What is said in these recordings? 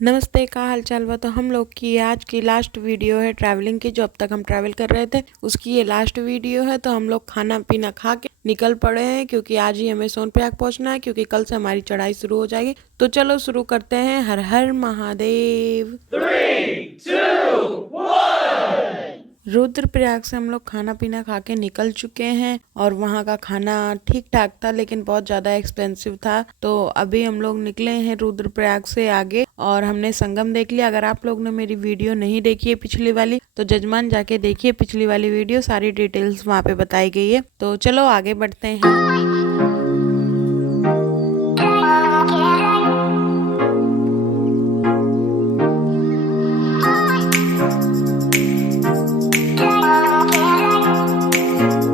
नमस्ते, का हाल चाल बा। तो हम लोग की आज की लास्ट वीडियो है ट्रैवलिंग की, जो अब तक हम ट्रैवल कर रहे थे उसकी ये लास्ट वीडियो है। तो हम लोग खाना पीना खा के निकल पड़े हैं, क्योंकि आज ही हमें सोनप्रयाग पहुंचना है, क्योंकि कल से हमारी चढ़ाई शुरू हो जाएगी। तो चलो शुरू करते हैं। हर हर महादेव। 3, 2, 1। रुद्रप्रयाग से हम लोग खाना पीना खा के निकल चुके हैं और वहाँ का खाना ठीक ठाक था, लेकिन बहुत ज़्यादा एक्सपेंसिव था। तो अभी हम लोग निकले हैं रुद्रप्रयाग से आगे और हमने संगम देख लिया। अगर आप लोग ने मेरी वीडियो नहीं देखी है पिछली वाली, तो जजमान जाके देखिए पिछली वाली वीडियो, सारी डिटेल्स वहाँ पे बताई गई है। तो चलो आगे बढ़ते हैं।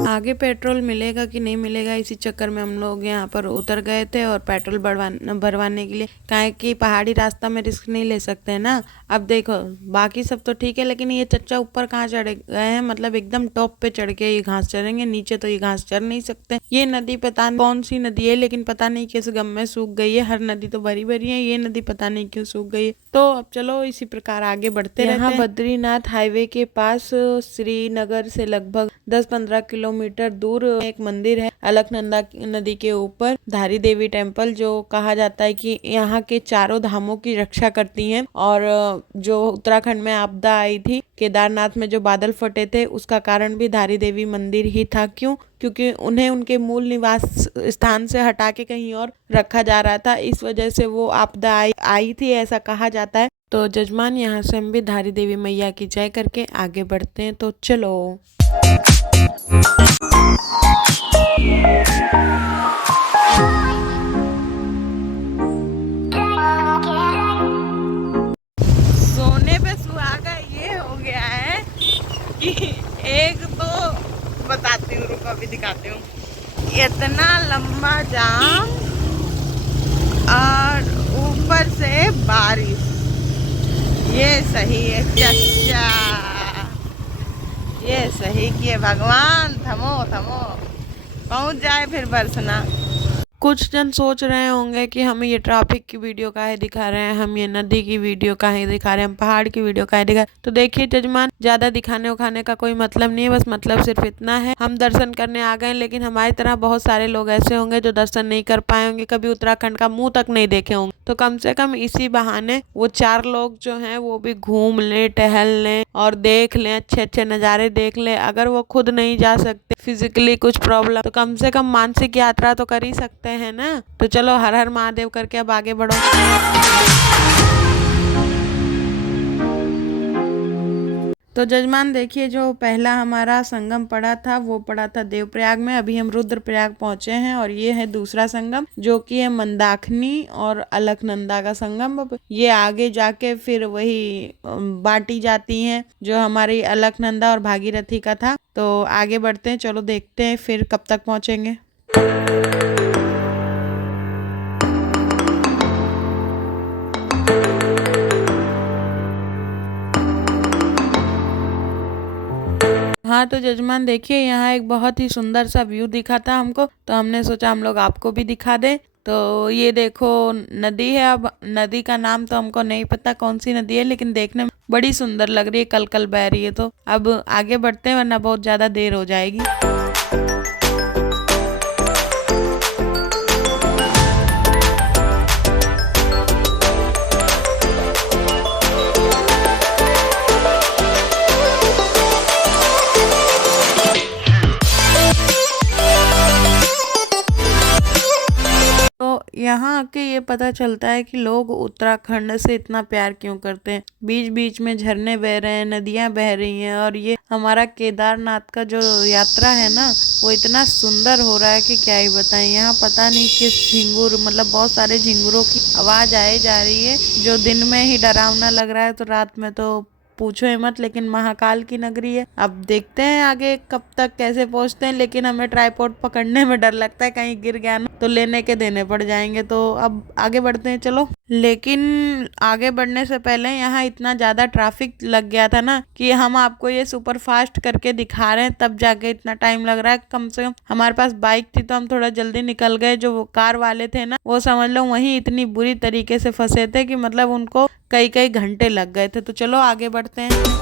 आगे पेट्रोल मिलेगा कि नहीं मिलेगा, इसी चक्कर में हम लोग यहाँ पर उतर गए थे और पेट्रोल भरवाने के लिए, काहे कि पहाड़ी रास्ता में रिस्क नहीं ले सकते हैं ना। अब देखो बाकी सब तो ठीक है, लेकिन ये चच्चा ऊपर कहाँ चढ़ गए हैं, मतलब एकदम टॉप पे चढ़ के ये घास चढ़ेंगे, नीचे तो ये घास चढ़ नहीं सकते। ये नदी पता नहीं कौन सी नदी है, लेकिन पता नहीं किस गम में सूख गई है। हर नदी तो भरी भरी है, ये नदी पता नहीं क्यों सूख गई है। तो अब चलो इसी प्रकार आगे बढ़ते रहते हैं। बद्रीनाथ हाईवे के पास श्रीनगर से लगभग 10-15 किलोमीटर दूर एक मंदिर है अलकनंदा नदी के ऊपर, धारी देवी टेम्पल, जो कहा जाता है कि यहाँ के चारों धामों की रक्षा करती हैं। और जो उत्तराखंड में आपदा आई थी, केदारनाथ में जो बादल फटे थे, उसका कारण भी धारी देवी मंदिर ही था। क्यों? क्योंकि उन्हें उनके मूल निवास स्थान से हटा के कहीं और रखा जा रहा था, इस वजह से वो आपदा आई थी, ऐसा कहा जाता है। तो जजमान यहाँ से हम भी धारी देवी मैया की जय करके आगे बढ़ते हैं। तो चलो। सोने पे सुहागा ये हो गया है कि एक तो बताती हूँ, रुको अभी दिखाती हूँ। इतना लंबा जाम और ऊपर से बारिश, ये सही है चच्चा, ये सही किए भगवान। थमो थमो, पहुंच जाए फिर बरसना। कुछ जन सोच रहे होंगे कि हमें ये ट्रैफिक की वीडियो काहे दिखा रहे हैं, हम ये नदी की वीडियो काहे दिखा रहे हैं, हम पहाड़ की वीडियो काहे दिखा रहे हैं। तो देखिए जजमान, ज्यादा दिखाने उखाने का कोई मतलब नहीं है, बस मतलब सिर्फ इतना है, हम दर्शन करने आ गए। लेकिन हमारी तरह बहुत सारे लोग ऐसे होंगे जो दर्शन नहीं कर पाए होंगे, कभी उत्तराखंड का मुंह तक नहीं देखे होंगे। तो कम से कम इसी बहाने वो 4 लोग जो हैं वो भी घूम लें, टहल लें और देख लें, अच्छे अच्छे नज़ारे देख लें। अगर वो खुद नहीं जा सकते, फिजिकली कुछ प्रॉब्लम, तो कम से कम मानसिक यात्रा तो कर ही सकते हैं ना। तो चलो हर हर महादेव करके अब आगे बढ़ो। तो जजमान देखिए, जो पहला हमारा संगम पड़ा था वो पड़ा था देवप्रयाग में। अभी हम रुद्रप्रयाग पहुंचे हैं और ये है दूसरा संगम, जो कि है मंदाकिनी और अलकनंदा का संगम। अब ये आगे जाके फिर वही बांटी जाती हैं, जो हमारी अलकनंदा और भागीरथी का था। तो आगे बढ़ते हैं, चलो देखते हैं फिर कब तक पहुंचेंगे। हाँ तो जजमान देखिए, यहाँ एक बहुत ही सुंदर सा व्यू दिखा था हमको, तो हमने सोचा हम लोग आपको भी दिखा दें। तो ये देखो नदी है। अब नदी का नाम तो हमको नहीं पता कौन सी नदी है, लेकिन देखने में बड़ी सुंदर लग रही है, कल कल बह रही है। तो अब आगे बढ़ते हैं, वरना बहुत ज़्यादा देर हो जाएगी। यहाँ आके ये पता चलता है कि लोग उत्तराखंड से इतना प्यार क्यों करते हैं। बीच बीच में झरने बह रहे हैं, नदियां बह रही हैं, और ये हमारा केदारनाथ का जो यात्रा है ना, वो इतना सुंदर हो रहा है कि क्या ही बताएं। यहाँ पता नहीं किस झिंगुर, मतलब बहुत सारे झिंगुरों की आवाज आए जा रही है, जो दिन में ही डरावना लग रहा है, तो रात में तो पूछो ही मत। लेकिन महाकाल की नगरी है, अब देखते हैं आगे कब तक कैसे पहुंचते हैं। लेकिन हमें ट्राइपॉड पकड़ने में डर लगता है, कहीं गिर गया ना तो लेने के देने पड़ जाएंगे। तो अब आगे बढ़ते हैं, चलो। लेकिन आगे बढ़ने से पहले यहाँ इतना ज्यादा ट्रैफिक लग गया था ना, कि हम आपको ये सुपर फास्ट करके दिखा रहे हैं, तब जाके इतना टाइम लग रहा है। कम से कम हमारे पास बाइक थी तो हम थोड़ा जल्दी निकल गए। जो वो कार वाले थे ना, वो समझ लो वहीं इतनी बुरी तरीके से फंसे थे कि मतलब उनको कई कई घंटे लग गए थे। तो चलो आगे बढ़ते हैं।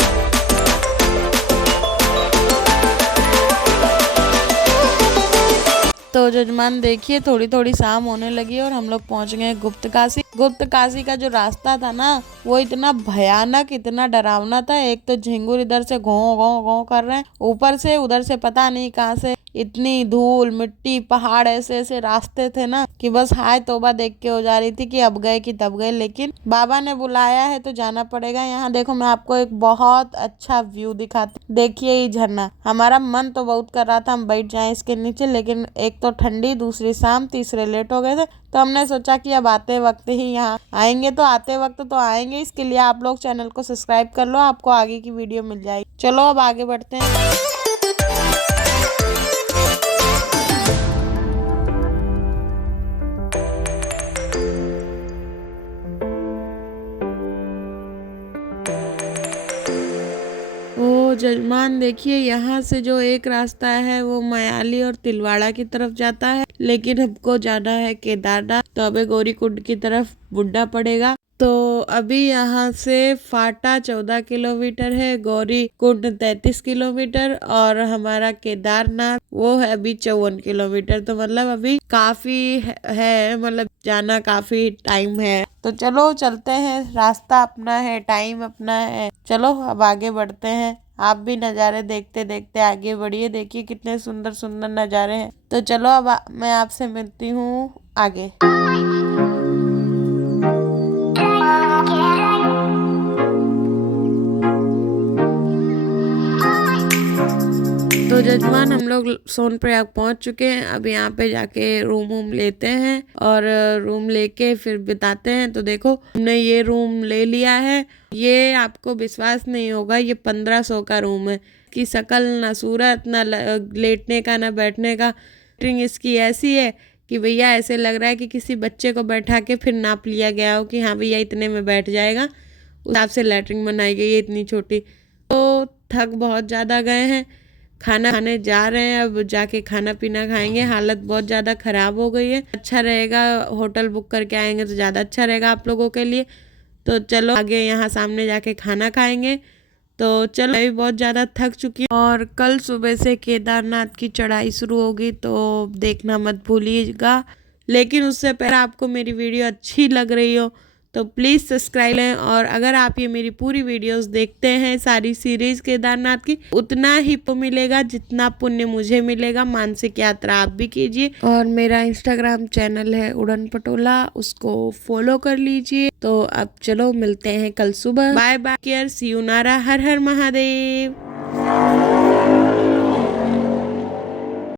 तो जजमान देखिए थोड़ी थोड़ी शाम होने लगी और हम लोग पहुंच गए गुप्त काशी। गुप्त काशी का जो रास्ता था ना वो इतना भयानक, इतना डरावना था। एक तो झिंगुर इधर से घों घों घों कर रहे हैं, ऊपर से उधर से पता नहीं कहां से इतनी धूल मिट्टी पहाड़, ऐसे ऐसे रास्ते थे ना कि बस हाय तौबा देख के हो जा रही थी कि अब गए कि तब गए। लेकिन बाबा ने बुलाया है तो जाना पड़ेगा। यहाँ देखो मैं आपको एक बहुत अच्छा व्यू दिखाती, देखिए ये झरना। हमारा मन तो बहुत कर रहा था हम बैठ जाएं इसके नीचे, लेकिन एक तो ठंडी, दूसरी शाम, तीसरे लेट हो गए थे। तो हमने सोचा कि अब आते वक्त ही यहाँ आएंगे, तो आते वक्त तो आएंगे। इसके लिए आप लोग चैनल को सब्सक्राइब कर लो, आपको आगे की वीडियो मिल जाएगी। चलो अब आगे बढ़ते हैं। ओ जजमान देखिए यहाँ से जो एक रास्ता है वो मयाली और तिलवाड़ा की तरफ जाता है, लेकिन हमको जाना है केदारनाथ। तो अबे गौरीकुंड की तरफ बुढ़ा पड़ेगा। तो अभी यहाँ से फाटा 14 किलोमीटर है, गौरीकुंड 33 किलोमीटर और हमारा केदारनाथ वो है अभी 54 किलोमीटर। तो मतलब अभी काफी है, मतलब जाना काफी टाइम है। तो चलो चलते हैं, रास्ता अपना है, टाइम अपना है। चलो अब आगे बढ़ते हैं। आप भी नज़ारे देखते देखते आगे बढ़िए, देखिए कितने सुंदर सुंदर नज़ारे हैं। तो चलो अब मैं आपसे मिलती हूँ आगे। तो जजमान हम लोग सोनप्रयाग पहुंच चुके हैं। अब यहाँ पे जाके रूम लेते हैं और रूम लेके फिर बिताते हैं। तो देखो हमने ये रूम ले लिया है। ये आपको विश्वास नहीं होगा, ये 1500 का रूम है। कि शकल ना सूरत, ना लेटने का ना बैठने का, इसकी ऐसी है कि भैया ऐसे लग रहा है कि किसी बच्चे को बैठा के फिर नाप लिया गया हो कि हाँ भैया इतने में बैठ जाएगा। उस हिसाब से लैट्रिन बनाई गई है इतनी छोटी। तो थक बहुत ज़्यादा गए हैं, खाना खाने जा रहे हैं। अब जाके खाना पीना खाएंगे, हालत बहुत ज़्यादा ख़राब हो गई है। अच्छा रहेगा होटल बुक करके आएंगे तो ज़्यादा अच्छा रहेगा आप लोगों के लिए। तो चलो आगे यहाँ सामने जाके खाना खाएंगे। तो चलो मैं भी बहुत ज़्यादा थक चुकी हूँ और कल सुबह से केदारनाथ की चढ़ाई शुरू होगी, तो देखना मत भूलिएगा। लेकिन उससे पहले आपको मेरी वीडियो अच्छी लग रही हो तो प्लीज़ सब्सक्राइब करें। और अगर आप ये मेरी पूरी वीडियोस देखते हैं सारी सीरीज केदारनाथ की, उतना ही पुण्य मिलेगा जितना पुण्य मुझे मिलेगा। मानसिक यात्रा आप भी कीजिए। और मेरा इंस्टाग्राम चैनल है उड़न पटोला, उसको फॉलो कर लीजिए। तो अब चलो मिलते हैं कल सुबह। Bye bye care, see you नारा, हर हर महादेव।